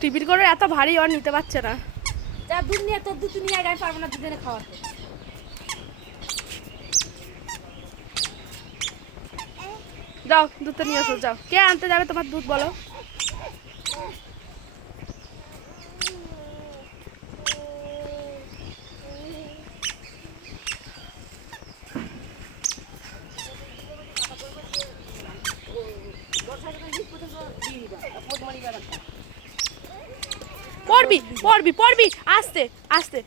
Tiffin করে এত ভারী আর নিতে পারছে না। যা দুধ নিয়ে তোর দুধ নিয়ে আগে, আমি পারবো না দুধ এনে খাওয়াতে। যাও দুধটা নিয়ে আসো, যাও। কে আনতে যাবে তোমার দুধ বলো? পড়বি পড়বি পড়বি, আস্তে আস্তে।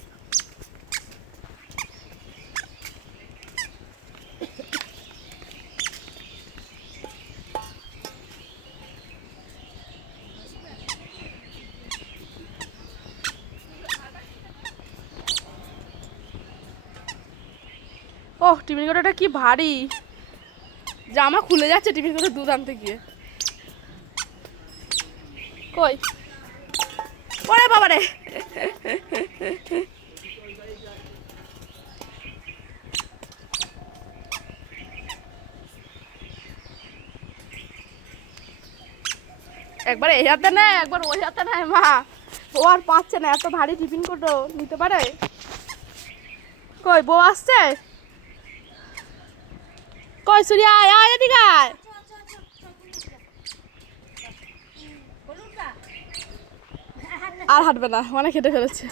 ওহ, টিফিন কৌটোটা কি ভারী, জামা খুলে যাচ্ছে টিফিন কৌটো দুধ আনতে গিয়ে। কই ওরে বাবা রে, একবার এই হাতে নেয় একবার ওই হাতে নেয় মা, ও আর পাচ্ছে না, এত ভারী টিফিন কৌটো নিতে পারে? কই বউ আসছে? কই সুরিয়া, আয় আয় এদিকে আয়। আর হাঁটবে না, অনেক হেঁটে ফেলেছে।